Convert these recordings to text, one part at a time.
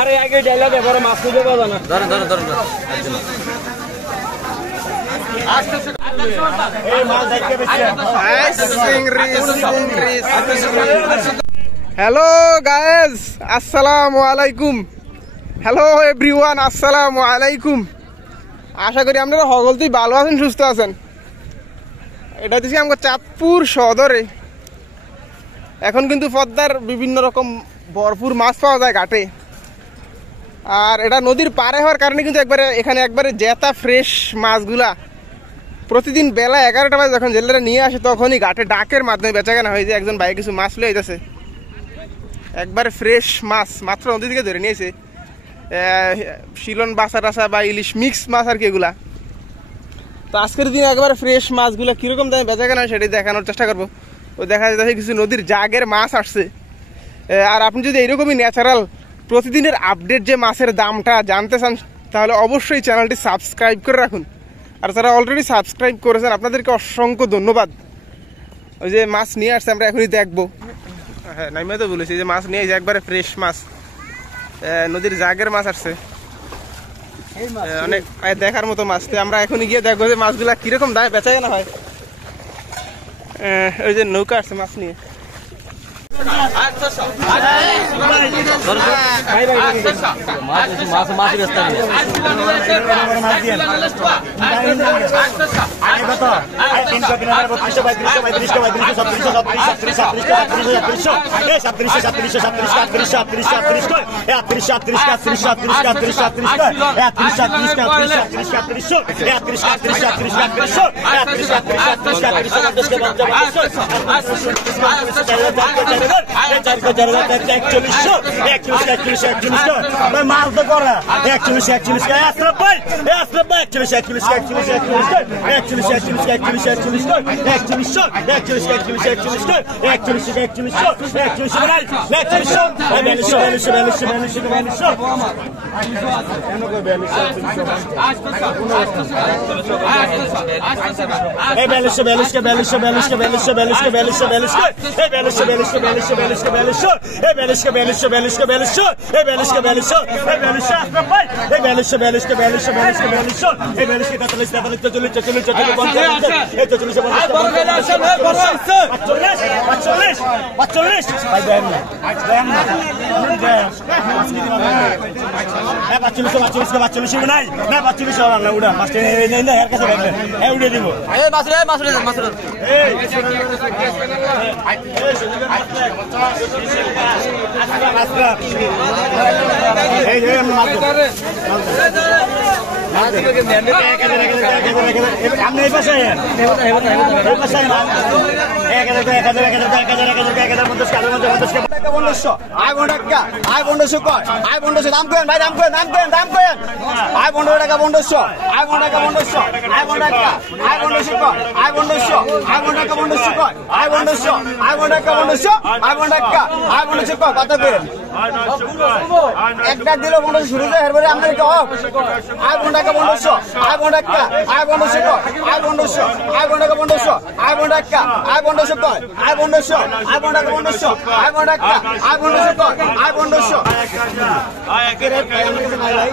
আরে আগে ডাইলা দে বড় মাছ খুঁজে পাবো না। ধরেন ধরেন ধরেন হ্যালো গায়েস, আসসালামু আলাইকুম। হ্যালো এভরিওয়ান, আসসালামু আলাইকুম। আশা করি আপনারা সকলতেই ভালো আছেন, সুস্থ আছেন। এটা দিচ্ছি আমাকে চাঁদপুর সদরে। এখন কিন্তু পদ্মার বিভিন্ন রকম ভরপুর মাছ পাওয়া যায় ঘাটে। আর এটা নদীর পারে হওয়ার কারণে কিন্তু এখানে একবারে জেতা ফ্রেশ মাছগুলা প্রতিদিন বেলা 11টা বাজে যখন জেলেরা নিয়ে আসে তখনই ঘাটে ডাকের মাধ্যমে বেচাকেনা হয়ে যায়। একজন ভাই কিছু মাছ লয়ে যেতেছে, একবারে ফ্রেশ মাছ মাত্র নদী থেকে ধরে নিয়েছে। শিলন বাসা টাসা বা ইলিশ মিক্স মাছ আর কি এগুলা। তো আজকের দিনে একবারে ফ্রেশ মাছগুলো কীরকম দামে বেচাকেনা হয় সেটাই দেখানোর চেষ্টা করবো। ও দেখা যাচ্ছে কিছু নদীর জাগের মাছ আসছে। আর আপনি যদি এইরকমই ন্যাচারাল প্রতিদিনের আপডেট যে মাছের দামটা জানতে চান তাহলে অবশ্যই চ্যানেলটি সাবস্ক্রাইব করে রাখুন। আর যারা অলরেডি সাবস্ক্রাইব করেছেন আপনাদেরকে অসংখ্য ধন্যবাদ। ওই যে মাছ নিয়ে আসছে আমরা এখনই দেখবো। হ্যাঁ, নামিয়ে তো বলেছি যে মাছ নিয়ে একবারে ফ্রেশ মাছ, নদীর জাগের মাছ আসছে, অনেক দেখার মতো মাছ। তো আমরা এখনই গিয়ে দেখবো যে মাছগুলা কিরকম দামে বেচা কেনা হয়। ওই যে নৌকা আসছে মাছ নিয়ে। মাল তো করা 41 একটা দিল 1500 শুরু যায় এরপরে আমাদেরকে অফ আই বন্ডাকা 1500 আই বন্ডাকা আই 1500 কর আই 1500 আই বন্ডাকা 1500 আই বন্ডাকা আই 1500 কর আই 1500 আই বন্ডাকা 1500 আই বন্ডাকা আই 1500 কর আই 1500 আই একের আমাকে নাই ভাই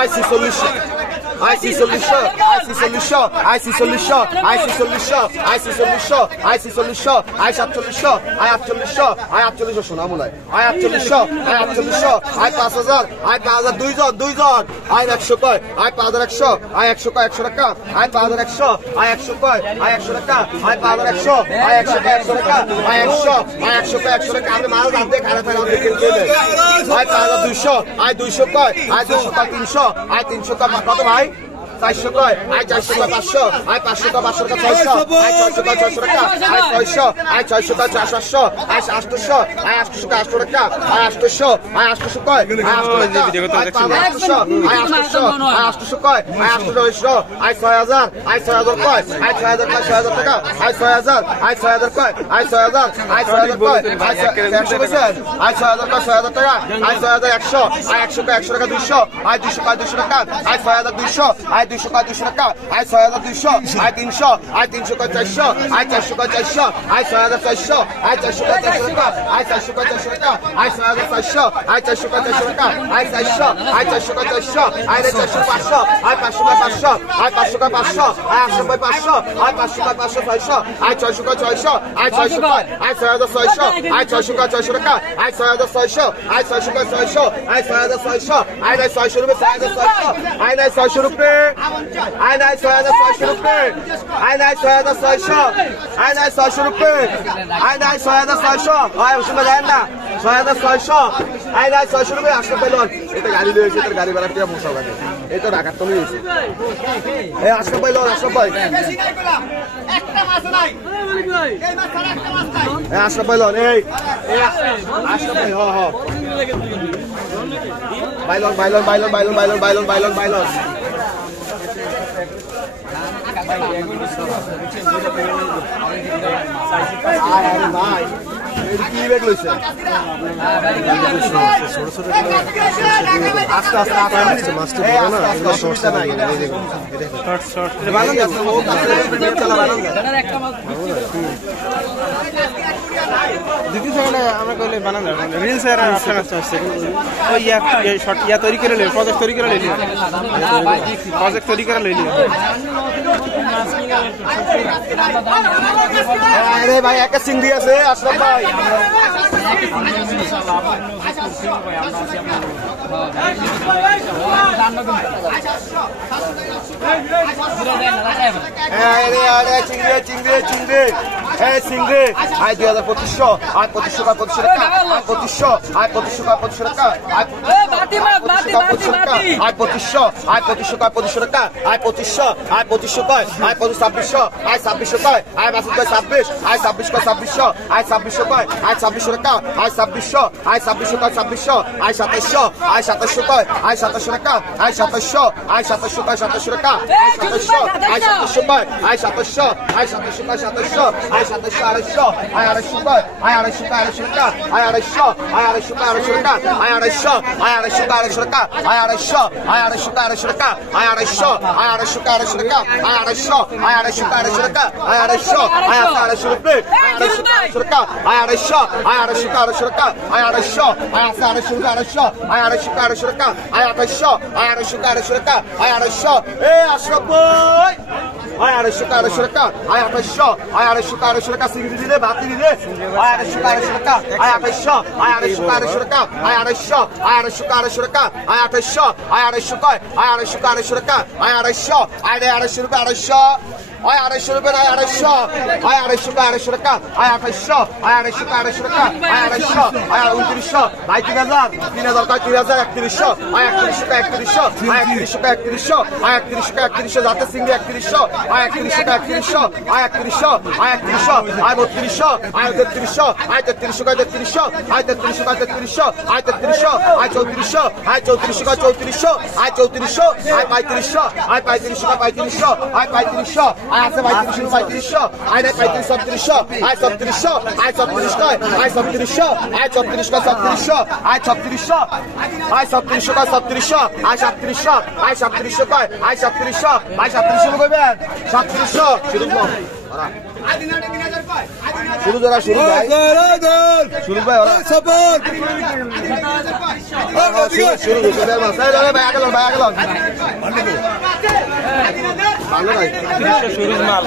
আয় 46 আয় 46 আয় 46 আয় 46 আয় 46 আয় 46 আয় 46 আয় 47 আয় 48 আয় 48 সোনা মনে আয় 48 আয় 48 আয় 5000 আয় 5000 দুইজন আয় 100 কয় আয় 5100 আয় 100 কয় 100 টাকা আয় 5100 আয় 100 কয় আয় 100 টাকা আয় 5100 আয় 100 কয় 100 টাকা আয় 100 আয় 100 কয় 100 টাকা আপনি মাল দাম দিয়ে খারাপ ফেলা দিয়ে কিনতে দেন আয় 5200 আয় 200 কয় আয় 200 কয় 300 আয় 300 কয় কত ভাই 400 কয় আয় 400 কয় 500 আয় 500 কয় 500 টাকা 600 আয় 600 কয় 600 টাকা আয় 600 আয় 600 কয় 700 আয় 800 আয় 800 কয় 800 টাকা আয় 800 আয় 800 কয় আয় 800 আয় 800 কয় আয় 800 আয় 6000 আয় 6000 কয় আয় 6000 কয় 6000 টাকা আয় 6000 আয় 6000 কয় আয় 6000 আয় 6000 কয় আয় 100 আয় 6000 কয় 6000 টাকা আয় 6000 100 আয় 100 কয় 100 টাকা 200 আয় 200 কয় 200 টাকা আয় 6200 আয় 200 কয় 200 টাকা আয় 6200 আয় 300 আয় 300 কয় 400 আয় 400 কয় 400 আয় 6400 আয় 400 কয় 400 টাকা আয় 400 কয় 400 টাকা আয় 6400 আয় 400 কয় 400 টাকা আয় 400 আয় 400 কয় 400 আয় 400 500 আয় 500 কয় 500 আয় 500 কয় 500 আয় 800 কয় 500 আয় 500 কয় 500 600 আয় 600 কয় 600 আয় 600 কয় আয় 6600 আয় 600 কয় 600 টাকা আয় 6600 আয় 600 কয় 600 আয় 6600 আয় 600 রুপে 6600 আয় 600 রুপে আয় 6600 রুপে আয় 6600 আয় 600 রুপে আয় 6600 আয় শুনে দেন না 6600 আয় 600 রুপে আসলে পেলন এটা গাড়ি লয়েছে তোর গাড়ি ভাড়া দিয়ে বসা লাগে এই তো রাখার তো নিয়েছে এই আসলে পেলন আসলে ভাই একটা মাছ নাই এই মাছ ছাড়া একটা মাছ নাই এই আসলে পেলন এই আসলে ভাই হ বাইলন বাইলন বাইলন বাইলন বাইলন বাইলন বাইলন বাইলন ভাই কি বেগ লইছে আস্তে আস্তে মাছটা দ্বিতীয় সেকেন্ডে আমরা কইলে বানান রিলস এর অপশন আছে ওই ইয়া তৈরি করে লই প্রজেক্ট তৈরি করে লই প্রজেক্ট তৈরি করে লই আরে ভাই একটা চিংড়ি আছে আশরাফ ভাই চিংড়ি চিংড়ি আয় 2500 আয় 2500 কয় 2500 টাকা আয় 2500 আয় 2500 কয় 2500 টাকা আয় 2500 আয় 2500 আয় 2500 কয় 2500 টাকা আয় 2500 আয় 2500 কয় আয় 2600 আয় 2600 কয় আয় 26 আয় 26 কয় 2600 আয় 2600 কয় আয় 2600 টাকা আয় 2600 আয় 2600 কয় 2600 আয় 2700 আয় 2700 কয় আয় 2700 টাকা আয় 2700 আয় 2700 কয় 2700 টাকা আয় 2700 আয় 2700 কয় আয় 2700 আয় 2700 কয় 2700 আয় 2700 আড়াইশো আয় 250 কয় আয় 250 কয় 250 টাকা আয় 250 আয় 250 কয় 250 টাকা আয় 250 আয় 250 কয় 250 টাকা আয় 250 আয় 250 কয় 250 টাকা আয় 250 আয় 250 কয় 250 টাকা আয় 250 আয় 250 কয় 250 টাকা আয় 250 আয় 250 রুপে আয় 250 টাকা আয় 250 আয় 250 কয় 250 টাকা আয় 250 আয় 250 কয় 250 আয় 250 কয় 250 টাকা আয় 250 আয় 250 কয় 250 টাকা আয় 250 এ আশরাফ ভাই আয় 250 কয় 250 টাকা আয় 250 আয় 250 কয় 250 টাকা সিগরি দিলে বাতি দিলে আয় 250 কয় 250 টাকা আয় 250 আয় 250 কয় 250 টাকা আয় 250 আয় 250 কয় 250 টাকা আয় 250 আয় 250 কয় আয় 250 কয় 250 টাকা আয় 250 আয় 250 রুপে 250 আয় 250 রুপে আয় 250 আয় 250 কয় 250 টাকা আয় 250 আয় 250 কয় 250 টাকা আয় 250 আয় 2900 ভাই 3000 3000 কয় 3000 3100 আয় 3100 কয় 3100 আয় 3100 কয় 3100 আয় 3100 কয় 3100 যাতে সিঙ্গি 3100 আয় 3100 কয় 3100 আয় 3100 আয় 3100 আয় 3200 আয় 3300 আয় 3300 কয় 3300 আয় 3300 কয় 3300 আয় 3300 আয় 3400 আয় 3400 কয় 3400 আয় 3400 আয় 3500 আয় 3500 কয় 3500 আয় 3500 আয় আছে 3500 আয় নাই 3500 আয় 3700 আয় 37 কয় আয় 3700 আয় 34 কয় 3700 আয় 3600 আয় 3700 কয় 3700 আয় 3700 আয় 3700 কয় আয় 3700 আয় 3700 কইবেন শুরু যারা শুরু ভাই শুরু ভাই ওরা শুরু ভাই আগেল ভালো ভাই 300 মাল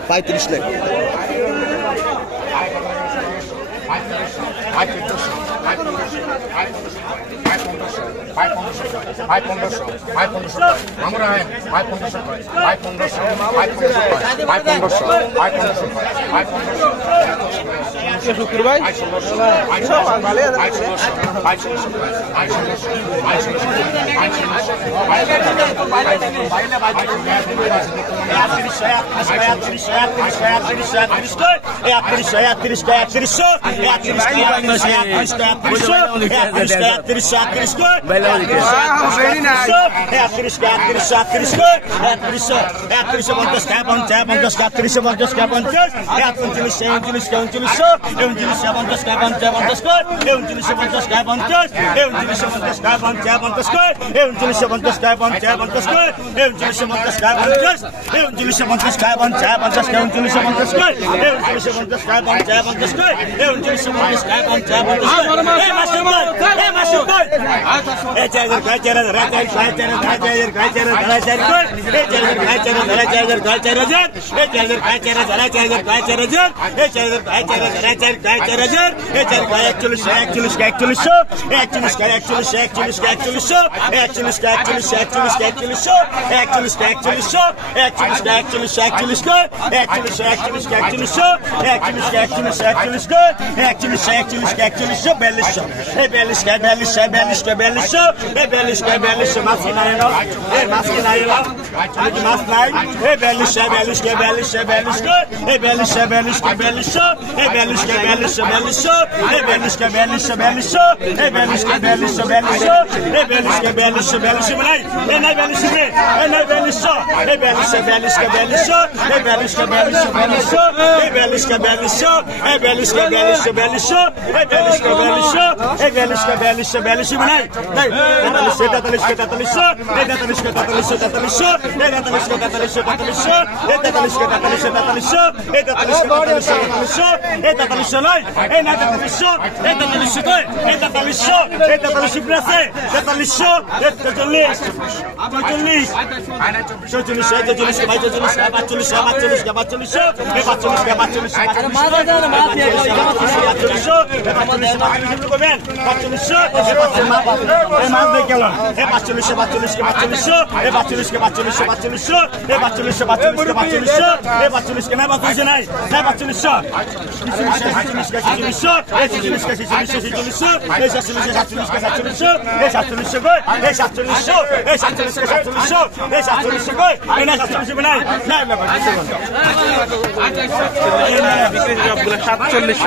35 লাখ শুক্র ভাই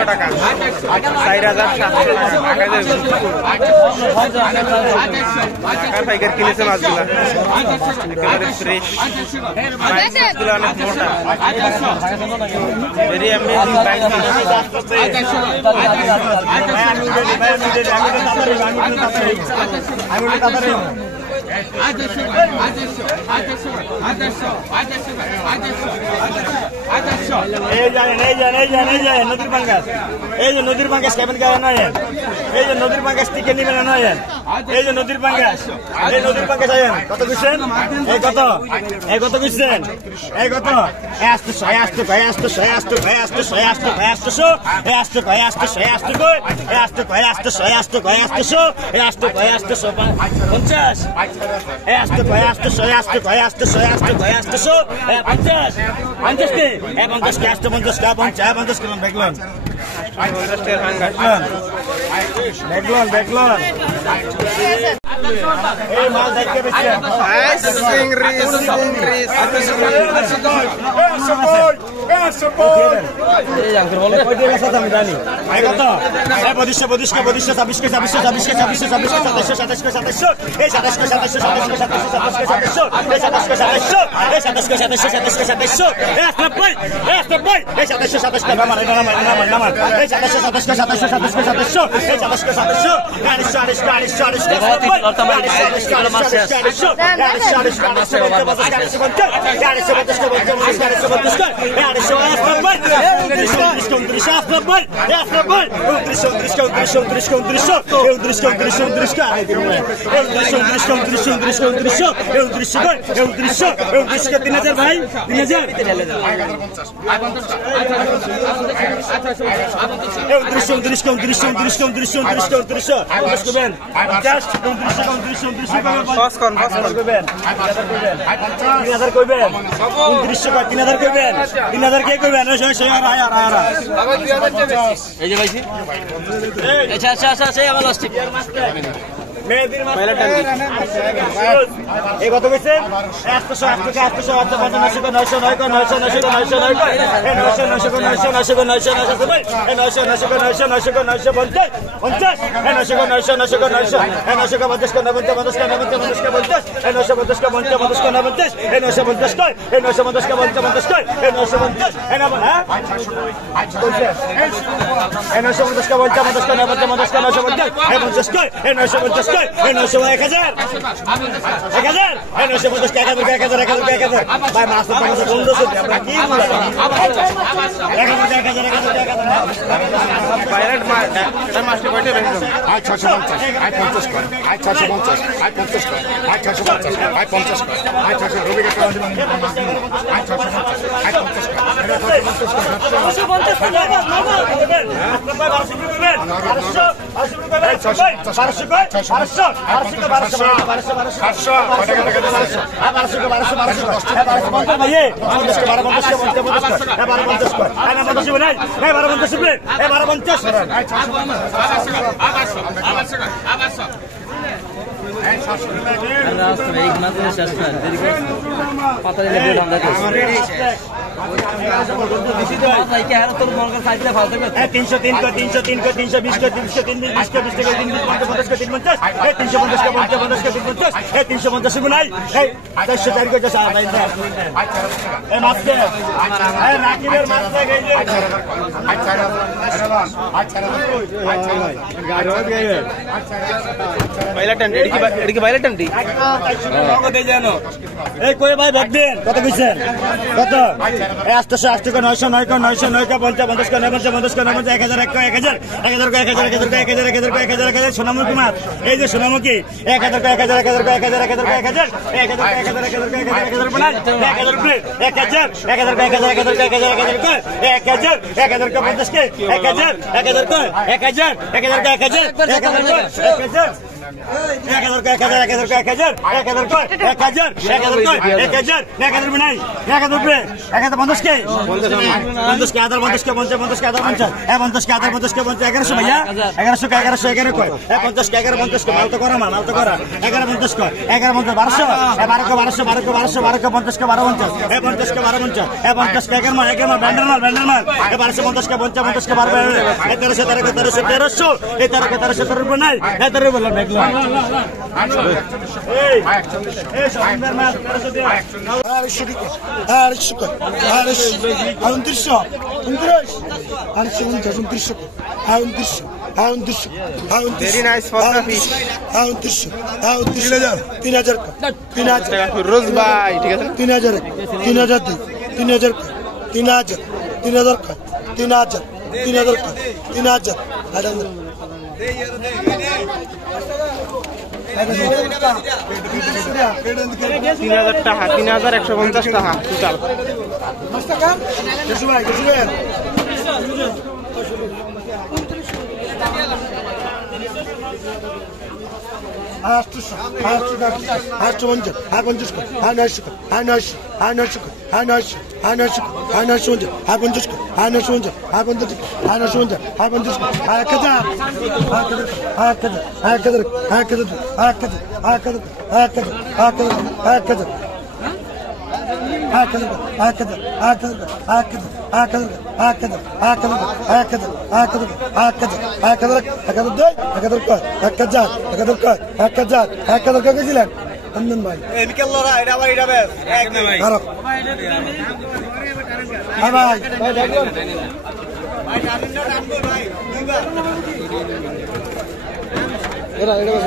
টাকা 4,700 পাইকার কিনেছে মাছগুলা একেবারে ফ্রেশ মাছগুলো অনেক মোটা ভেরি অ্যামেজিং নদীর পাঙ্গাস এই যে নদীর পাঙ্গাস কেমন কেমন নয় এই যে নদীর পাঙ্গাস টিকে নিবেন নয় এই যে নদীর পাঙ্গাস এই নদীর পাঙ্গাস আছেন কত বুঝছেন এই কত বুঝছেন এই কত এই মাল দেখতে পেয়েছেন ভাই 3000 এই কত কইছেন 3150 টাকা টোটাল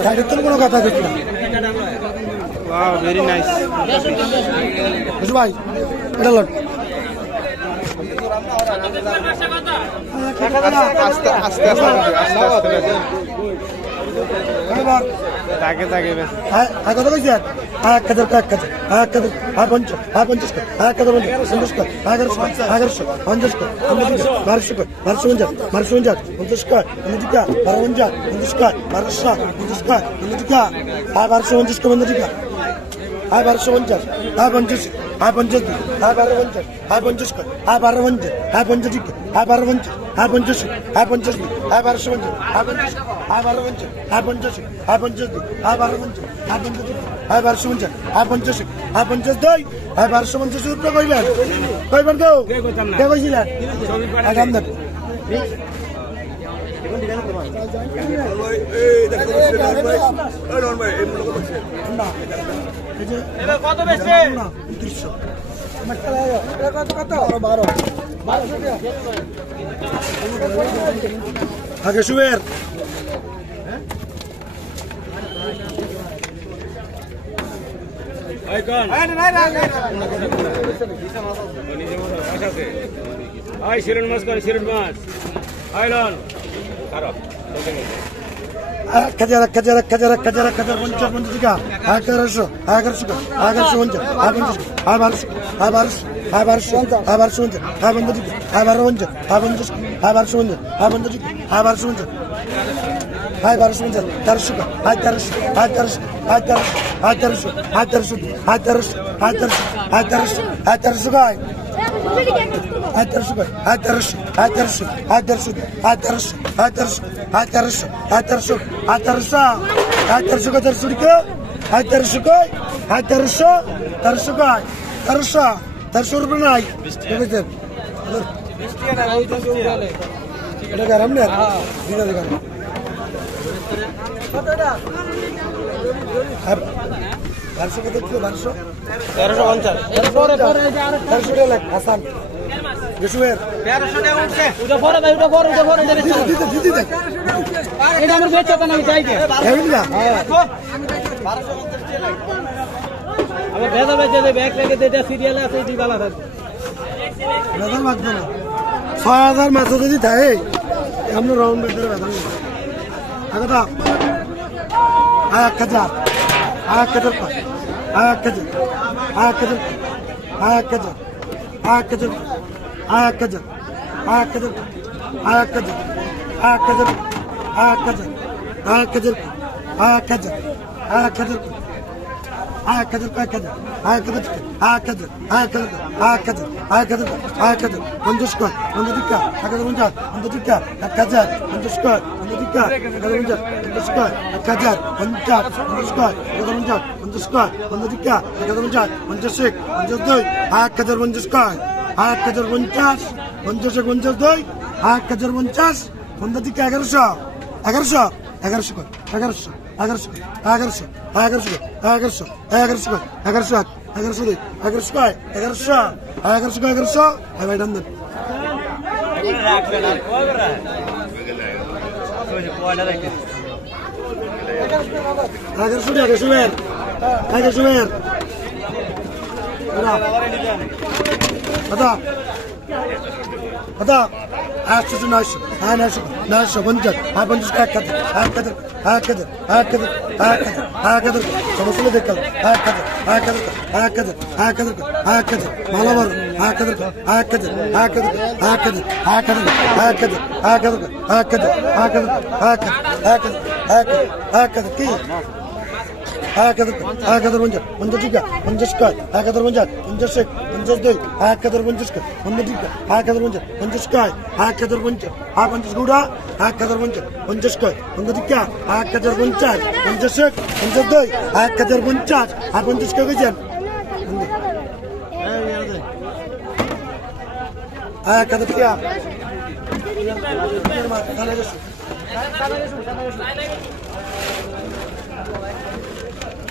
সাইডের তো কোনো কথা দেখি না ওয়াও ভেরি নাইস বুঝু ভাই এটা লট আস্তে আস্তে আস্তে আস্তে তাকে তাকে বেশ কত কইছে এক কাদের এক কাদের এক কাদের আর 50 এক কাদের 50 কর 1100 1200 কর 1250 কর 50 কর 50 কর 50 কর 50 কর 1250 কর 50 কর 1250 আর 50 আর 50 আর 1250 আর 50 কর আর 1250 আর 50 কর আর 1250 আর 50 আর 50 আর 1250 আর 50 আর 1250 আর 50 আর 50 আর 1250 আর 50 আর 1250 আর 50 আর 50 দই আর 1250 রুপিয়া কইবেন কেউ কে কইছিলেন আগাম না কত বেশি আগে শুয়ের সিরন মাছ করেন সিরন মাছ আইলন এক হাজার 50 টাকা 1100 1150 আর 1200 আর 1250 আর 1250 আর 1250 আর 1250 আর 1250 আর 1250 আর 1250 1300 আর 1300 আর 1300 আর 1300 আর 1300 আর 1300 আর 1300 আর 1300 আর 1300 গায় 1300 1300 1300 1300 1300 1300 1300 1300 1300 ka 1300 ka 1300 ka 1300 1300 ka 1300 rupiah নাই দেখেছেন এটা গরম না দিদা দিদা কত এটা 1200 কত ছিল 1200 1350 পরে পরে 1300 টাকা হাসান গেশুয়ের 1300 টাকা উঠছে ওটা পরে ভাই ওটা পরে দিদি দেখ এটা আমার বেচা তো আমি চাই না হেবিলা আমার ভেজা বেচে দে ব্যাগ রেখে দে সিরিয়ালে আছে এই বালা থাকবে বেতন মাত্র না 6000 মাছ যদি থাকে আমরা রাউন্ড ভিতরে বেতন আগা 1000 50